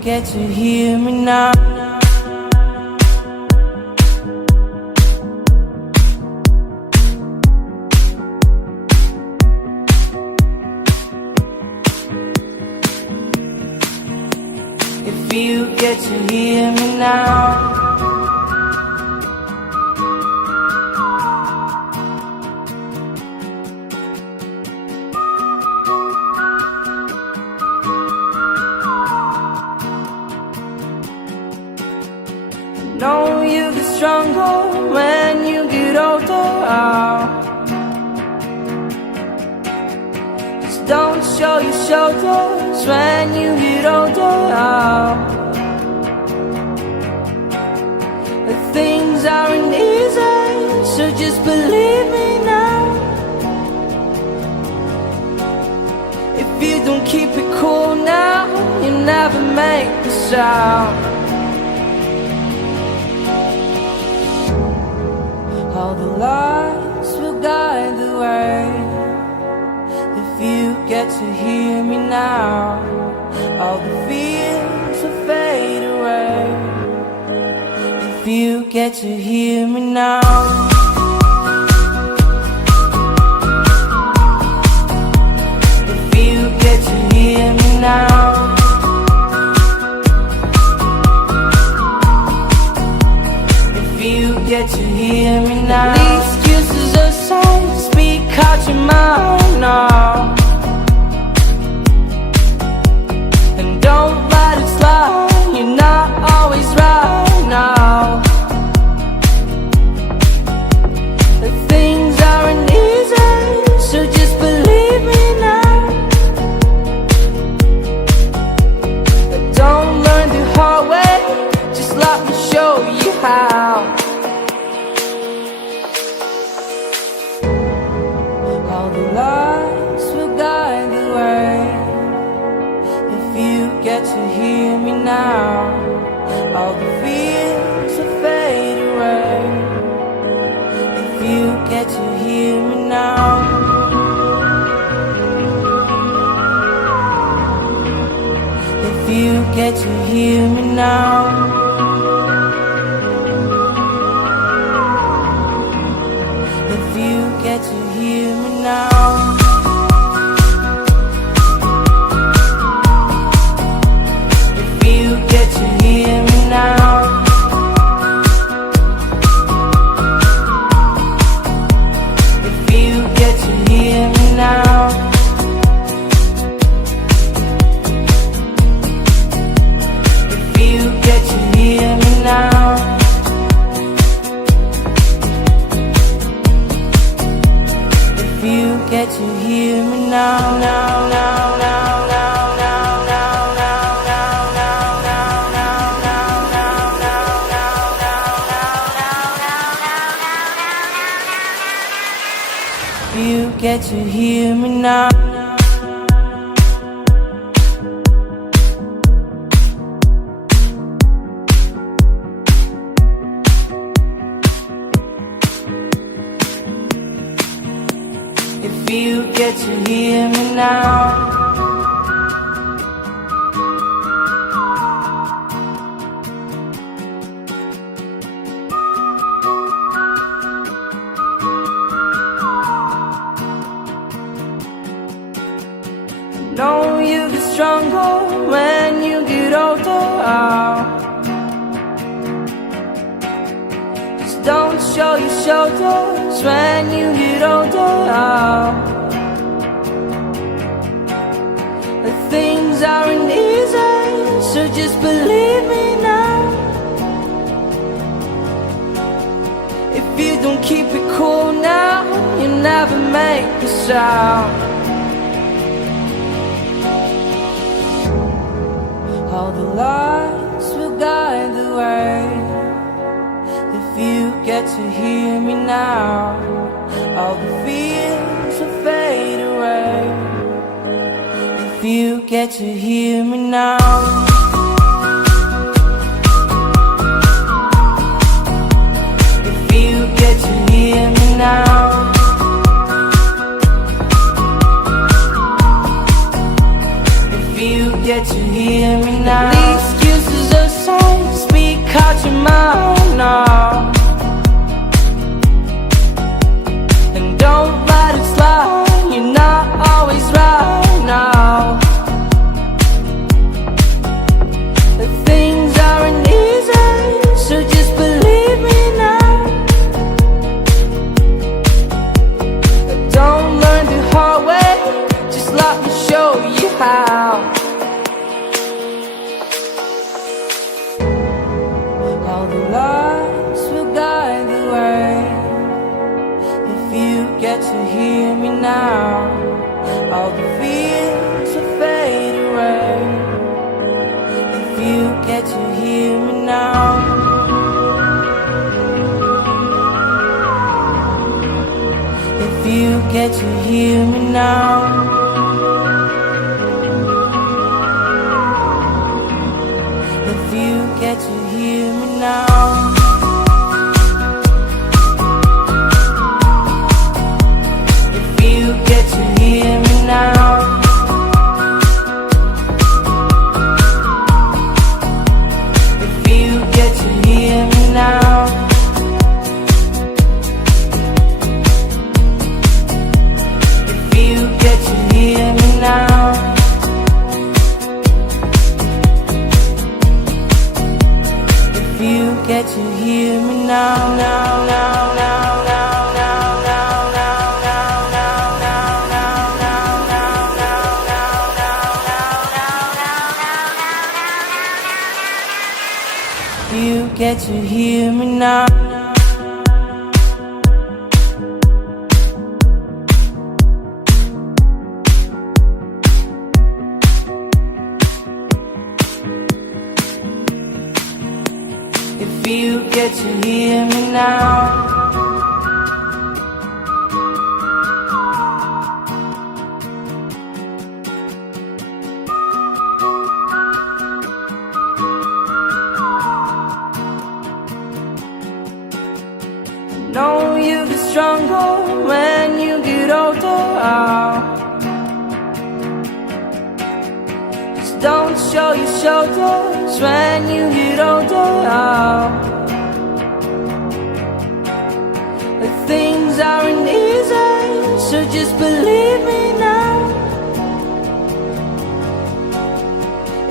get to hear me now. If you get to hear me now. Know you get stronger when you get older. Just don't show your shoulders when you get older. But things aren't easy, so just believe me now. If you don't keep it cool now, you never make the sound. All the lights will guide the way. If you get to hear me now, all the fears will fade away. If you get to hear me now. If you get to hear me now. Get to hear me now. These excuses aside, speak out your mind now. And don't let it slide, you're not always right now. The things aren't easy, so just believe me now. But don't learn the hard way, just let me show you how. Lights will guide the way. If you get to hear me now, all the fears will fade away. If you get to hear me now. If you get to hear me now. If you get to hear me now. If you get to hear me now. If you get to hear me now. If you get to hear me now. Get to hear me now, now, now, now, now, now, now, now, now, now, now, now, now, now, now, now, now, now, now, now. You get to hear me now. If you get to hear me now. Know you get stronger when you get older. Just don't show your shoulders when you get older. But things aren't easy, so just believe me now. If you don't keep it cool now, you never make a sound. All the lights will guide the way. If you get to hear me now, all the fears will fade away. If you get to hear me now. If you get to hear me now. If you get to hear me now. mind now. And don't let it slide, you're not always right now. The things aren't easy, so just believe me now. Don't learn the hard way, just let me show you how. All the lights will guide the way. If you get to hear me now, all the fears will fade away. If you get to hear me now, if you get to hear me now, if you get to hear me now. If you get to hear me now. If you get to hear me now. If you get to hear me now. If you get to hear me now, now, now, now, now, now, now, now, now, now, now, now, now, now, now, now, now, now, now. You get to hear me now. If you get to hear me now. Know you get stronger when you get older. Just don't show your shoulders when you get older. The things aren't easy, so just believe me now.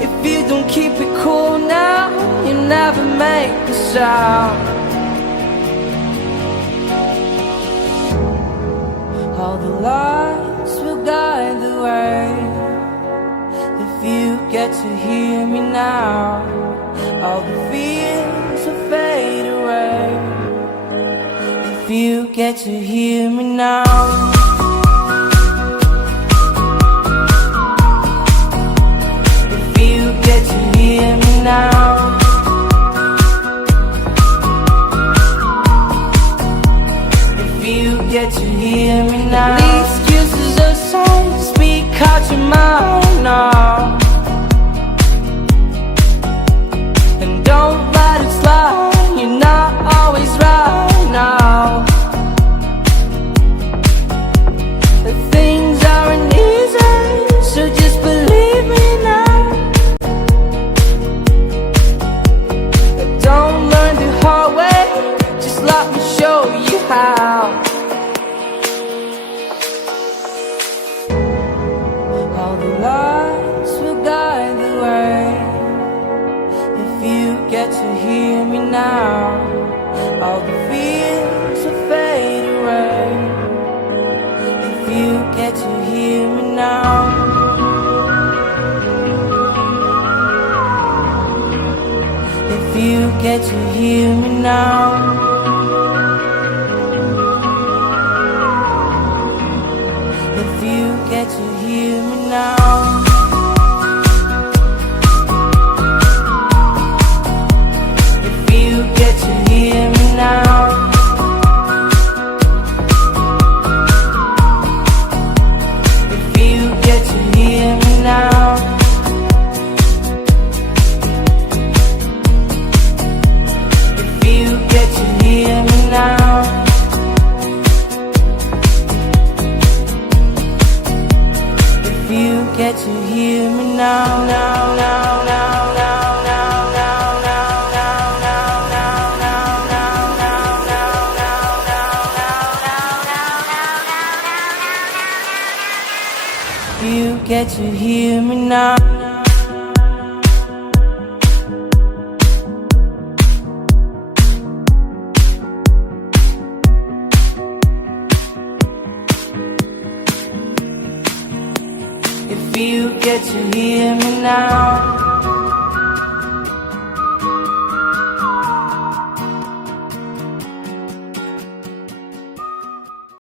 If you don't keep it cool now, you never make a sound. All the lights will guide the way. If you get to hear me now, all the fears will fade away. If you get to hear me now. If you get to hear me now. If you get to hear me now. The excuses aside, speak out your mind now. And don't let it slide, you're not always right now. The things aren't easy, so just believe me now. Don't learn the hard way, just let me show you how. All the lights will guide the way. If you get to hear me now, all the fears will fade away. If you get to hear me now. If you get to hear me now. If you get to hear me now. If you get to hear me now. If you get to hear me now. If you get to hear me now. If you get to hear me now, now, now, now, now, now, now, now, now, now, now. get to hear me now. If you get to hear me now.